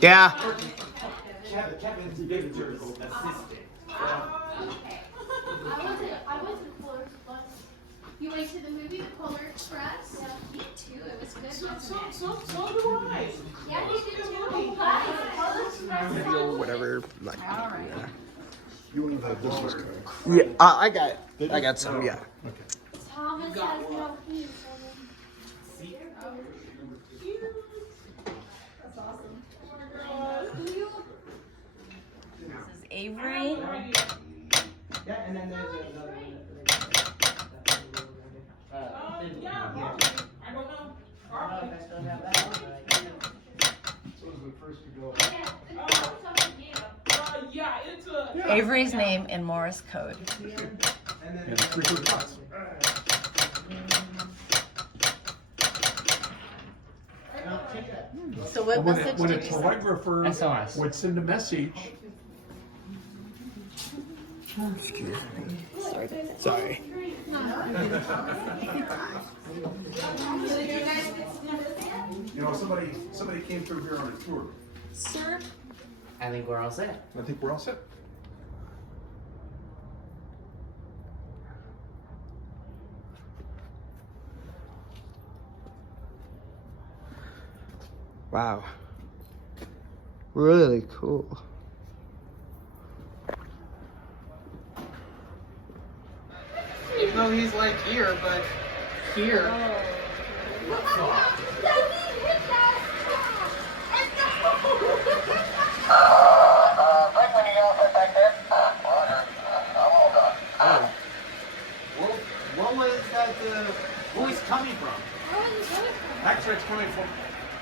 Yeah. Kevin's visitor's assistant. I went to the Polar Express. You went to the movie, The Polar Express? Yeah. Me too. It was good. So do I. Yeah, you did too. Polar Express. Video, whatever. Like, All right. yeah. You want the business card? Yeah, I got some. Yeah. Okay. Thomas has no keys. That's awesome. This is Avery. Yeah, and then there's another. I don't know. So is the first to go. Yeah, it's a. Avery's name in Morse code. And then And 3 pots. So what message When a did you send? telegrapher SOS. would send a message, Excuse me. Sorry. you know, somebody came through here on a tour. Sir? I think we're all set. I think we're all set. Wow. Really cool. Even though he's like here, but here. What was that? Who he's coming from? Actually, it's coming from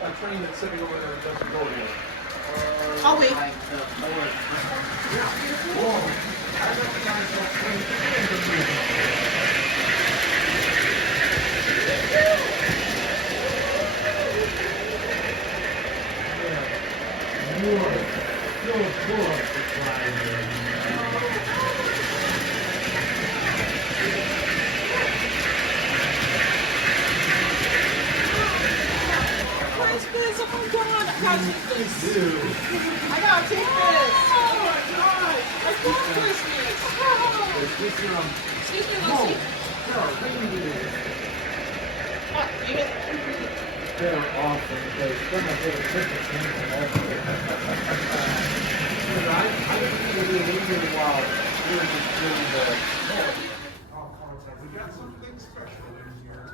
a train that's sitting over there that doesn't go anywhere. I'll wait. Whoa. I recognize that Where's this? Oh my god! I gotta take this! I gotta take this! Oh my god! I love Christmas! Excuse me, Lucy. What? You get they're awesome because some of the tickets came from everywhere. I didn't think it would be really while we were just doing the we got something special in here.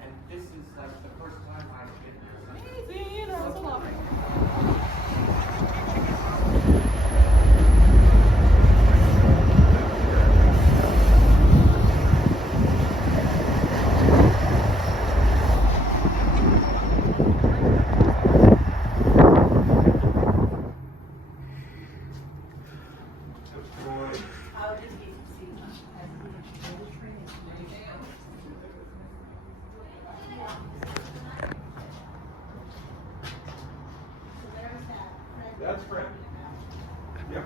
And this is like the first time I've been here. amazing! You know, it's a lot. That's Fred. Yep.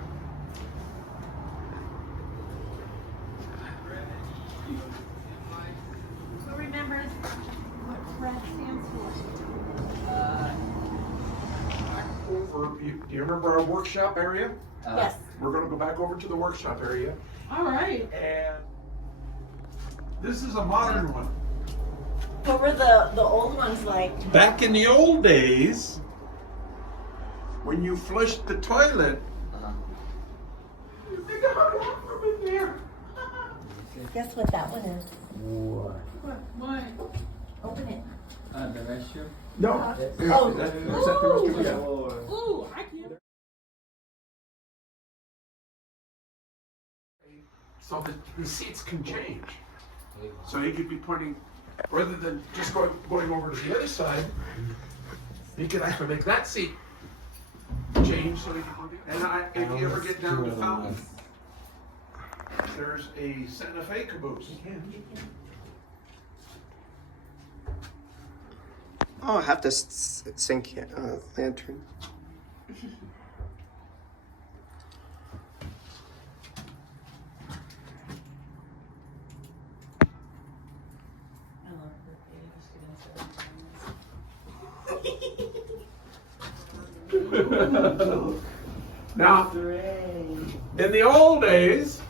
Who remembers what FRED stands for? Do you remember our workshop area? Yes. We're going to go back over to the workshop area. Alright. And this is a modern one. What were the old ones like? Back in the old days, when you flushed the toilet, you think about a bathroom in there. Guess what that one is? What? Open it. The restroom? No. Oh. Is that the restroom? Yeah. Ooh, I can't. So the seats can change. So you could be pointing, rather than just going over to the other side, you could actually make that seat change so you can. And if you ever get down to Fountain, there's a Santa Fe caboose. Oh, I have to sink lantern. I love her. Now, in the old days,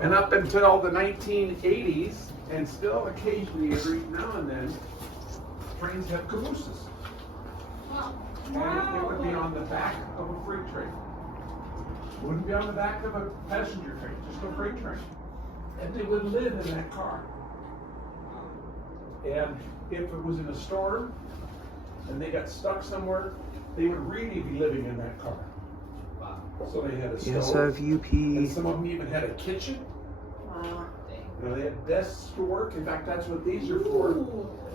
and up until the 1980s, and still occasionally every now and then, trains have cabooses. And it would be on the back of a freight train. It wouldn't be on the back of a passenger train, just a freight train. And they would live in that car. And if it was in a storm and they got stuck somewhere, they would really be living in that car. So they had a stove. And some of them even had a kitchen. Wow. You know, they had desks to work. In fact, that's what these are for,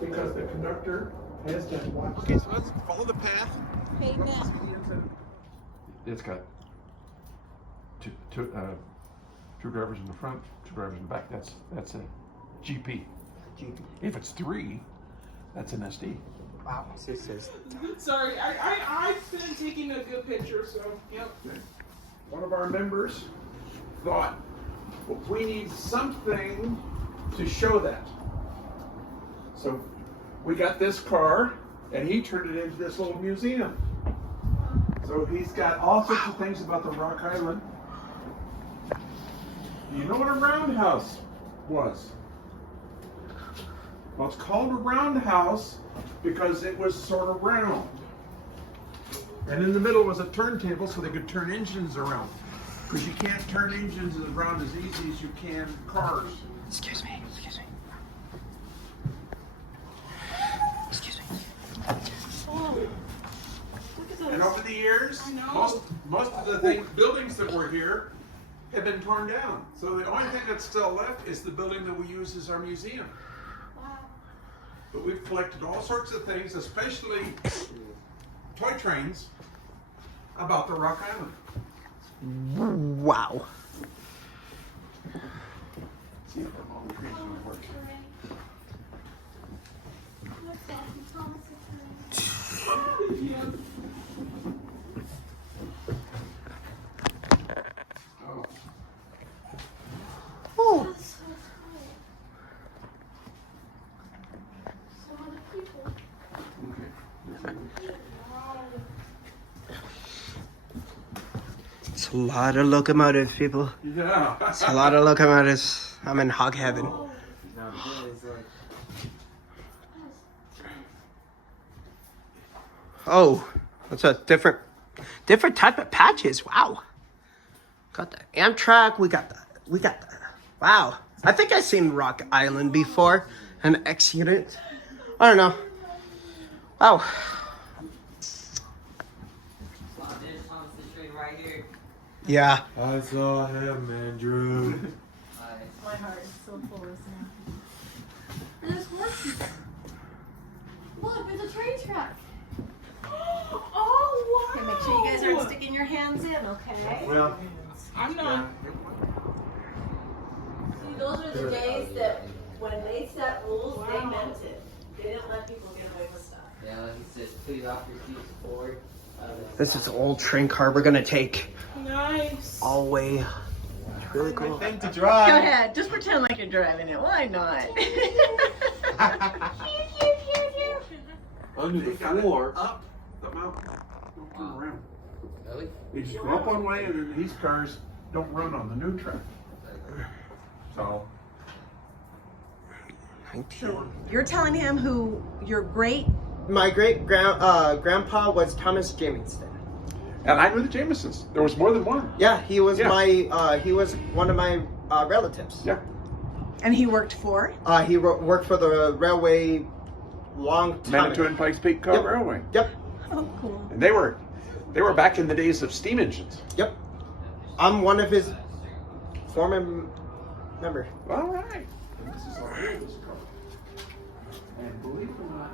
because the conductor has to watch. Okay, so let's follow the path. It's got two drivers in the front, 2 drivers in the back. That's a GP. If it's 3, that's an SD. Wow. This is Sorry, I've been taking a good picture, so yep. One of our members thought, well, we need something to show that. So we got this car, and he turned it into this little museum. So he's got all sorts of things about the Rock Island. Do you know what a roundhouse was? Well, it's called a roundhouse because it was sort of round. And in the middle was a turntable so they could turn engines around. Because you can't turn engines around as easy as you can cars. Excuse me. Excuse me. Excuse me. And over the years, most of the buildings that were here have been torn down. So the only thing that's still left is the building that we use as our museum. But we've collected all sorts of things, especially toy trains, about the Rock Island. Wow. See if all the trains will work. Oh. Oh. It's a lot of locomotives, people. Yeah. It's a lot of locomotives. I'm in hog heaven. Oh, that's a different type of patches. Wow. Got the Amtrak. We got the. Wow. I think I've seen Rock Island before. An X unit. I don't know. Wow. Yeah. I saw him, Andrew. My heart is so full, isn't it? And there's horses. Look, there's a train track. Oh, wow. Okay, make sure you guys aren't sticking your hands in, okay? Well, I'm not. See, those are the days that when they set rules, they meant it. They didn't let people get away with stuff. Yeah, like he says, please off your seats forward. This is an old train car we're gonna take Nice. all the way. It's really cool. thing to drive. Go ahead, just pretend like you're driving it. Why not? Under They the got it floor. up the mountain. Don't turn around. Really? They just go up one way, and then these cars don't run on the new track. So. You're telling him who your My grandpa was Thomas Jamison. And I knew the Jamesons. There was more than one. Yeah, he was Yeah. he was one of my relatives. Yeah. and he worked for? He worked for the railway long time Manitou ago. and Pikes Peak Yep. Railway. Yep, Oh, cool. And they were back in the days of steam engines. yep. I'm one of his former members. All right. And this is our oldest car. And believe it or not,